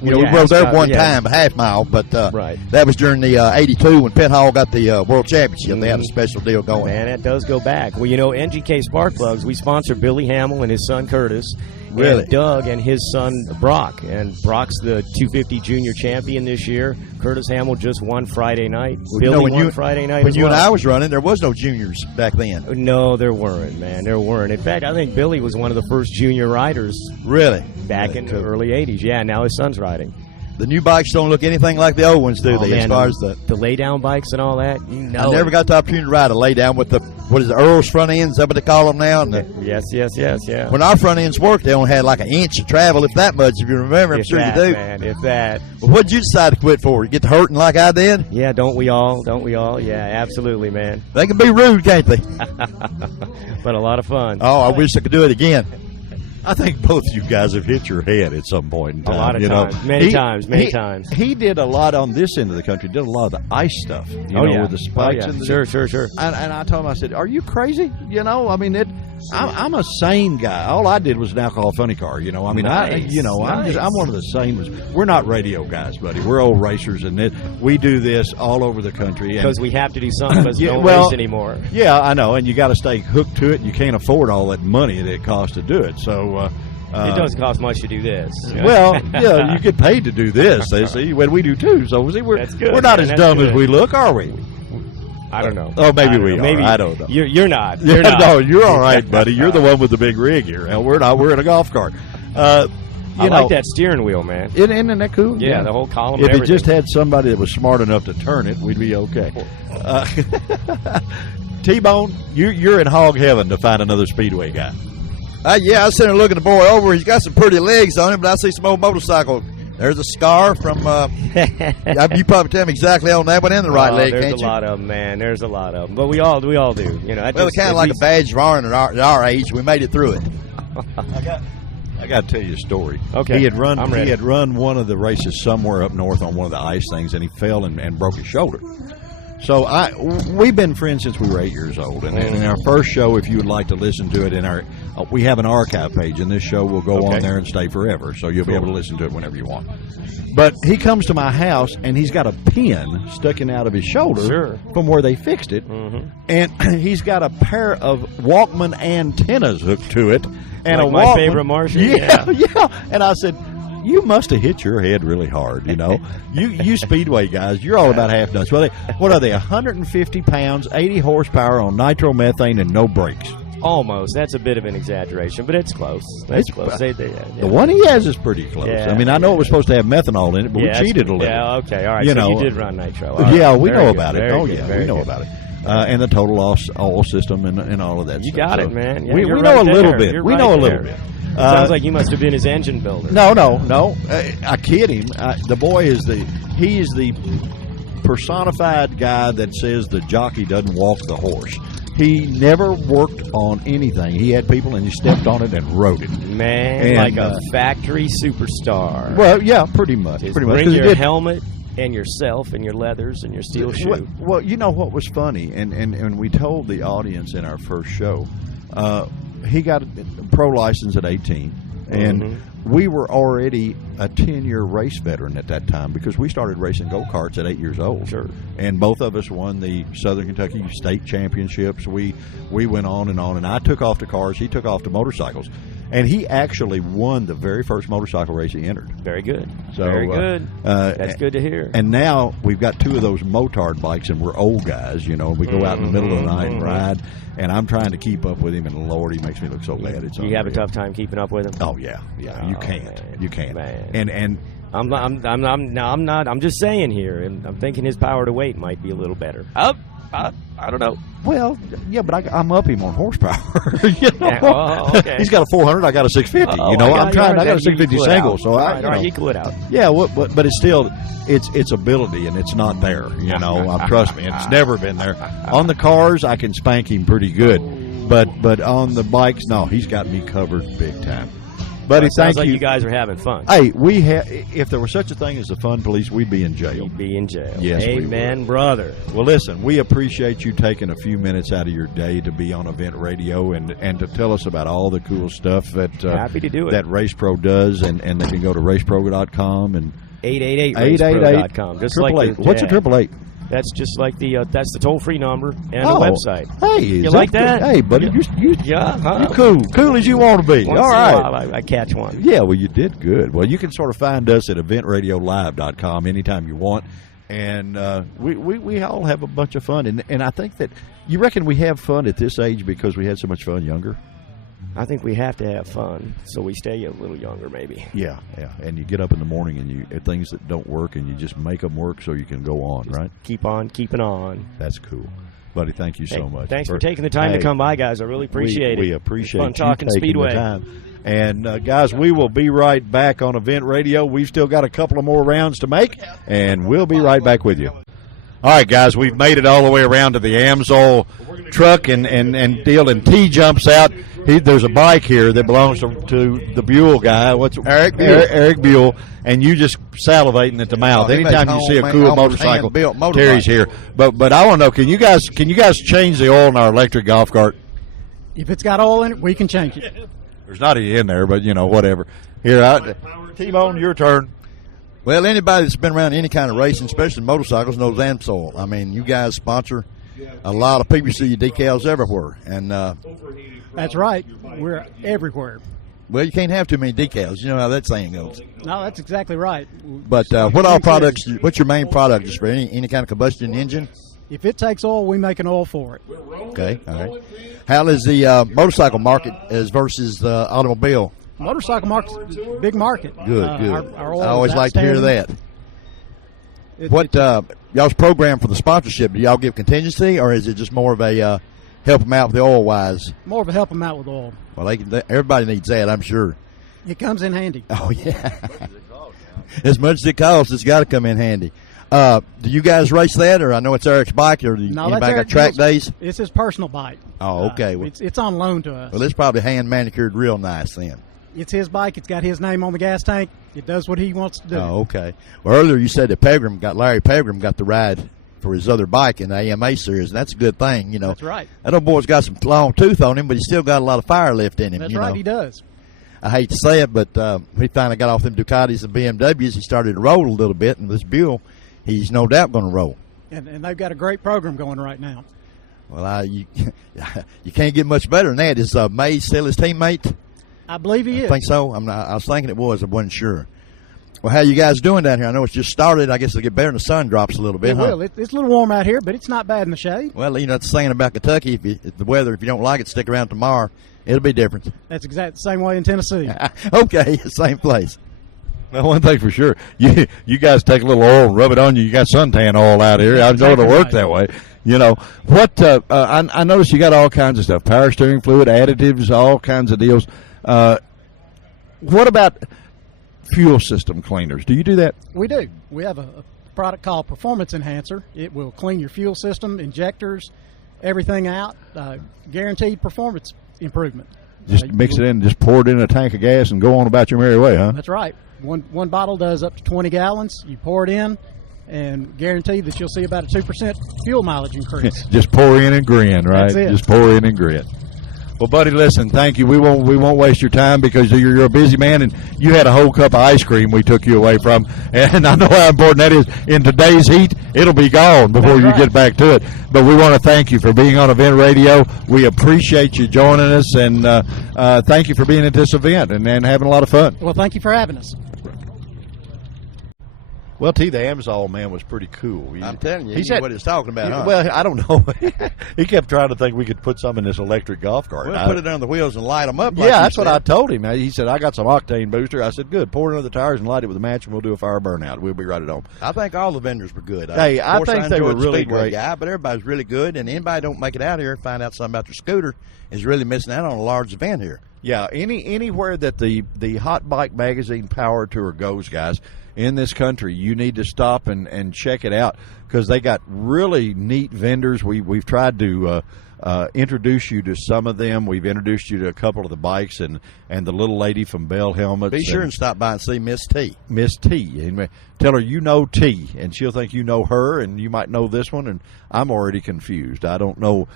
You know, we rode there one time, a half mile, but that was during the 82 when Penn Hall got the World Championship. They had a special deal going. Man, that does go back. Well, you know, NGK Spark Plugs, we sponsor Billy Hamill and his son Curtis. Really? And Doug and his son Brock. And Brock's the 250 junior champion this year. Curtis Hamill just won Friday night. Billy won Friday night when as you well. and I was running, there was no juniors back then. No, there weren't, man. There weren't. In fact, I think Billy was one of the first junior riders. Really? Back in the early 80s. Yeah, now his son's riding. The new bikes don't look anything like the old ones, do they? Man, as far as the lay-down bikes and all that, you know. I never got the opportunity to ride a lay-down with the, what is it, Earl's front ends, is that what they call them now? And Yes. When our front ends worked, they only had like an inch of travel, if that much, if you remember. I'm sure you do. Man, if that. Well, what did you decide to quit for? You get to hurting like I did? Yeah, don't we all? Yeah, absolutely, man. They can be rude, can't they? But a lot of fun. Oh, I wish I could do it again. I think both you guys have hit your head at some point in time. A lot of times. Many times. He did a lot on this end of the country, did a lot of the ice stuff, you know, with the spikes. And Sure. And I told him, I said, are you crazy? You know, I mean, I'm a sane guy. All I did was an alcohol funny car, you know. I mean, Nice. I'm one of the same ones. We're not radio guys, buddy. We're old racers, and we do this all over the country. Because we have to do something because we don't race anymore. Yeah, I know, and you got to stay hooked to it. And you can't afford all that money that it costs to do it. So it doesn't cost much to do this. Well, yeah, you get paid to do this. They see when we do too. So see, we're not as dumb as we look, are we? I don't know. Oh, maybe we are. Maybe I don't know. You're not. No, you're all right, buddy. You're the one with the big rig here. And we're not. We're in a golf cart. I like that steering wheel, man. Isn't that cool? Yeah, the whole column. If and it just had somebody that was smart enough to turn it, we'd be okay. T-Bone, you're in hog heaven to find another Speedway guy. Yeah, I was sitting there looking the boy over. He's got some pretty legs on him, but I see some old motorcycle. There's a scar from. You probably tell me exactly on that one and the right leg, can't you? There's a lot of them, man. There's a lot of them, but we all do. You know, well, it's kind of like a badge of honor at our age. We made it through it. I got to tell you a story. Okay, he had run. I'm ready. He had run one of the races somewhere up north on one of the ice things, and he fell and broke his shoulder. So we've been friends since we were 8 years old, and in our first show, if you would like to listen to it, we have an archive page, and this show will go on there and stay forever, so you'll be able to listen to it whenever you want. But he comes to my house, and he's got a pin sticking out of his shoulder from where they fixed it, and he's got a pair of Walkman antennas hooked to it, and like my favorite Martian. Yeah. And I said, you must have hit your head really hard, you know. you Speedway guys, you're all about half nuts. Well, what are they, 150 pounds, 80 horsepower on nitromethane and no brakes? Almost. That's a bit of an exaggeration, but it's close. That's close. The one he has is pretty close. I mean, I know it was supposed to have methanol in it, but we cheated a little. Yeah, okay, all right. You you did run nitro. We know about it. We know about it. And the total loss oil system and all of that you stuff. got it, man. Yeah, we know a little bit. You're we know a little bit. Sounds like you must have been his engine builder. No. I kid him. The boy is the personified guy that says the jockey doesn't walk the horse. He never worked on anything. He had people and he stepped on it and rode it. Man, and, like a factory superstar. Well, yeah, pretty much. Bring your helmet and yourself and your leathers and your steel shoe. Well, you know what was funny, and we told the audience in our first show, he got a pro license at 18, and we were already a 10-year race veteran at that time because we started racing go-karts at 8 years old. Sure. And both of us won the Southern Kentucky State Championships. We went on, and I took off to cars. He took off to motorcycles. And he actually won the very first motorcycle race he entered. Very good. So, very good. That's good to hear. And now we've got two of those motard bikes, and we're old guys, you know. We go out in the middle of the night and ride, and I'm trying to keep up with him, and Lord, he makes me look so bad. It's you have a tough time keeping up with him? Oh, yeah. You can't. Man. You can't. Man. And I'm not. I'm just saying here, and I'm thinking his power to weight might be a little better. I don't know. Well, yeah, but I'm up him on horsepower. You know? Yeah, okay. He's got a 400. I got a 650. You know, I got a 650 single. So I equal it out. Yeah, but it's still it's ability, and it's not there. You know, trust me, it's never been there. On the cars, I can spank him pretty good, but on the bikes, no, he's got me covered big time. Buddy, It sounds thank like you. you guys are having fun. Hey, if there was such a thing as the fun police, we'd be in jail. You'd be in jail. Yes, we Amen, brother. Well, listen, we appreciate you taking a few minutes out of your day to be on Event Radio and to tell us about all the cool stuff that Happy to do it. that Race Pro does, and they can go to racepro.com and 888-RacePro.com. Just like the, What's a 888? That's just like that's the toll-free number and Oh. the website. Hey, You is like good? that? Hey, buddy, you Yeah, cool as you want to be. Once All in a right. while, I catch one. Yeah, well, you did good. Well, you can sort of find us at eventradiolive.com anytime you want. And we all have a bunch of fun. And I think that you reckon we have fun at this age because we had so much fun younger? I think we have to have fun, so we stay a little younger, maybe. Yeah. And you get up in the morning and you things that don't work and you just make them work so you can go on, Just right? keep on keeping on. That's cool. Buddy, thank you so Hey, much. Thanks for taking the time to come by, guys. I really appreciate it. We appreciate Fun you talking taking Speedway. the time. And, guys, we will be right back on Event Radio. We've still got a couple of more rounds to make, and we'll be right back with you. All right, guys, we've made it all the way around to the Amsoil truck and deal, and T jumps out. There's a bike here that belongs to the Buell guy. What's Eric Buell. Eric Buell, and you just salivating at the mouth. Oh, he Anytime makes you see a homemade- cool almost motorcycle, hand-built motorbike. Terry's here. But I want to know, can you guys change the oil in our electric golf cart? If it's got oil in it, we can change it. There's not any in there, but whatever. Here, T-Bone, your turn. Well, anybody that's been around any kind of racing, especially motorcycles, knows Amsoil. I mean, you guys sponsor a lot of PPC decals everywhere. And, That's right. We're everywhere. well, you can't have too many decals. You know how that saying goes. No, that's exactly right. But what all products, what's your main product? Just for any kind of combustion engine? If it takes oil, we make an oil for it. Okay, all right. How is the motorcycle market as versus the automobile? Motorcycle market's a big market. Good, good. Our oil I always is like to hear outstanding. that. What y'all's program for the sponsorship? Do y'all give contingency, or is it just more of a help them out with the oil wise? More of a help them out with oil. Well, everybody needs that, I'm sure. It comes in handy. Oh yeah. As much as it costs, it's got to come in handy. Do you guys race that, or I know it's Eric's bike, or No, anybody that's got Eric track Buell's- days? It's his personal bike. Oh, okay. Well, It's on loan to us. well, it's probably hand manicured real nice then. It's his bike. It's got his name on the gas tank. It does what he wants to do. Oh, okay. Well, earlier you said that Larry Pegram got the ride for his other bike in the AMA series, and that's a good thing, That's right. That old boy's got some long tooth on him, but he's still got a lot of fire left in him. That's you right. know. He does. I hate to say it, but he finally got off them Ducatis and BMWs. He started to roll a little bit, and this Buell, he's no doubt going to roll. And they've got a great program going right now. Well, you can't get much better than that. Is Mays still his teammate? I believe he I is. think so. I was thinking it was. I wasn't sure. Well, how you guys doing down here? I know it's just started. I guess it'll get better when the sun drops a little bit, It huh? will. It's a little warm out here, but it's not bad in the shade. Well, that's the saying about Kentucky. If the weather, if you don't like it, stick around tomorrow. It'll be different. That's exactly the same way in Tennessee. Okay, same place. Well, one thing for sure, you guys take a little oil and rub it on you. You got suntan oil out here. I know it'll work that way. What? I noticed you got all kinds of stuff: power steering fluid, additives, all kinds of deals. What about fuel system cleaners? Do you do that? We do. We have a product called Performance Enhancer. It will clean your fuel system, injectors, everything out. Guaranteed performance improvement. Just mix it in, just pour it in a tank of gas, and go on about your merry way, huh? That's right. One bottle does up to 20 gallons. You pour it in, and guaranteed that you'll see about a 2% fuel mileage increase. Just pour in and grin, right? That's it. Just pour in and grin. Well, buddy, listen, thank you. We won't waste your time because you're a busy man, and you had a whole cup of ice cream we took you away from, and I know how important that is. In today's heat, it'll be gone before you get back to it. But we want to thank you for being on Event Radio. We appreciate you joining us, and thank you for being at this event and having a lot of fun. Well, thank you for having us. Well, the Amsoil man was pretty cool. I'm telling you, he he said knew what he's talking about, huh? Well, I don't know. He kept trying to think we could put some in this electric golf cart. We'll put it on the wheels and light them up. Like Yeah, that's you what I said. told him. He said, I got some octane booster. I said, good. Pour it under the tires and light it with a match, and we'll do a fire burnout. We'll be right at home. I think all the vendors were good. Hey, I of course, think they enjoyed were the really Speedway great. guy, but everybody's really good, and anybody don't make it out here and find out something about their scooter is really missing out on a large event here. Yeah, anywhere that the Hot Bike Magazine Power Tour goes, guys, in this country, you need to stop and check it out because they got really neat vendors. We've tried to introduce you to some of them. We've introduced you to a couple of the bikes and the little lady from Bell Helmets. Be sure and stop by and see Miss T. Miss T. And tell her you know T, and she'll think you know her, and you might know this one, and I'm already confused. I don't know.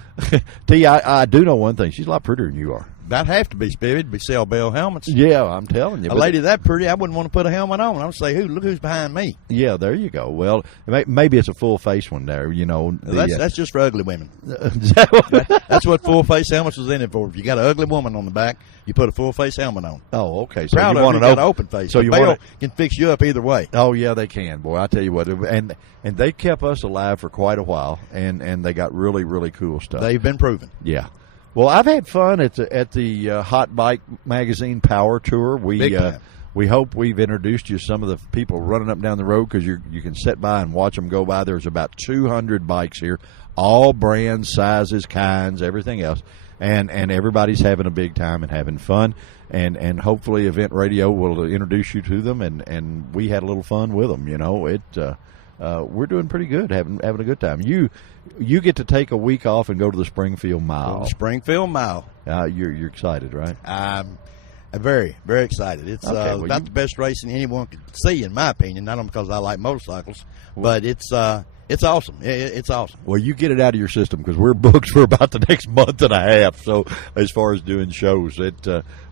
T, I do know one thing. She's a lot prettier than you are. About have to be, Spivvy, to be sell Bell helmets. Yeah, I'm telling you. A lady that pretty, I wouldn't want to put a helmet on. I would say, look who's behind me. Yeah, there you go. Well, maybe it's a full face one there. You know, that's just for ugly women. That's what full face helmets was in it for. If you got an ugly woman on the back, you put a full face helmet on. Oh, okay. So Proud you of want you got an open face. So Bell can fix you up either way. Oh yeah, they can. Boy, I tell you what, and they kept us alive for quite a while, and they got really, really cool stuff. They've been proven. Yeah. Well, I've had fun at the Hot Bike Magazine Power Tour. We hope we've introduced you to some of the people running up and down the road, because you can sit by and watch them go by. There's about 200 bikes here, all brands, sizes, kinds, everything else, and everybody's having a big time and having fun. And hopefully Event Radio will introduce you to them, and we had a little fun with them. You know, we're doing pretty good, having a good time. You get to take a week off and go to the Springfield Mile. Springfield Mile. You're excited, right? I'm very, very excited. It's about the best racing anyone could see, in my opinion. Not only because I like motorcycles, but it's awesome. It's awesome. Well, you get it out of your system, because we're booked for about the next month and a half. So as far as doing shows,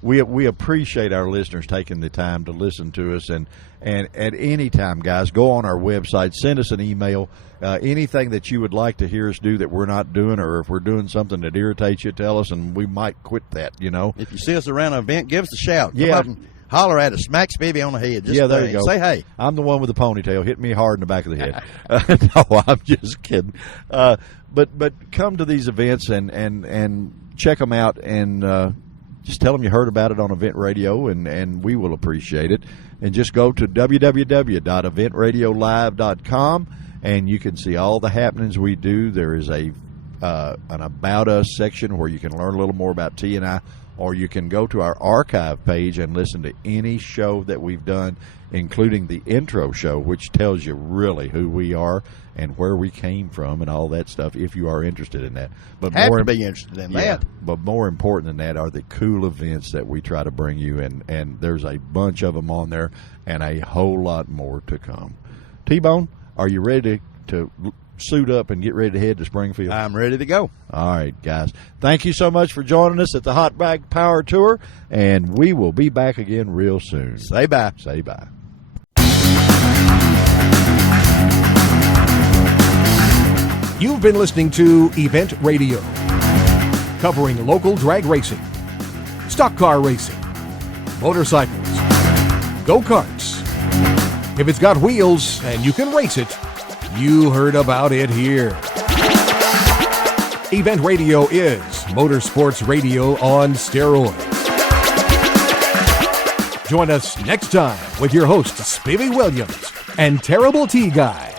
we appreciate our listeners taking the time to listen to us. And at any time, guys, go on our website, send us an email. Anything that you would like to hear us do that we're not doing, or if we're doing something that irritates you, tell us, and we might quit that, you know. If you see us around an event, give us a shout. Yeah. Come up and holler at us. Smack Spivvy on the head. Just there you go. Say hey. I'm the one with the ponytail. Hit me hard in the back of the head. No, I'm just kidding. But come to these events and check them out, and just tell them you heard about it on Event Radio, and we will appreciate it. And just go to www.eventradiolive.com, and you can see all the happenings we do. There is an About Us section where you can learn a little more about T and I, or you can go to our archive page and listen to any show that we've done, including the intro show, which tells you really who we are and where we came from and all that stuff, if you are interested in that. But be interested in that. But more important than that are the cool events that we try to bring you, and there's a bunch of them on there, and a whole lot more to come. T-Bone, are you ready to suit up and get ready to head to Springfield? I'm ready to go. All right, guys. Thank you so much for joining us at the Hot Bike Power Tour, and we will be back again real soon. Say bye. Say bye. You've been listening to Event Radio, covering local drag racing, stock car racing, motorcycles, go-karts. If it's got wheels and you can race it, you heard about it here. Event Radio is motorsports radio on steroids. Join us next time with your hosts, Spivvy Williams and Terrible T Guy.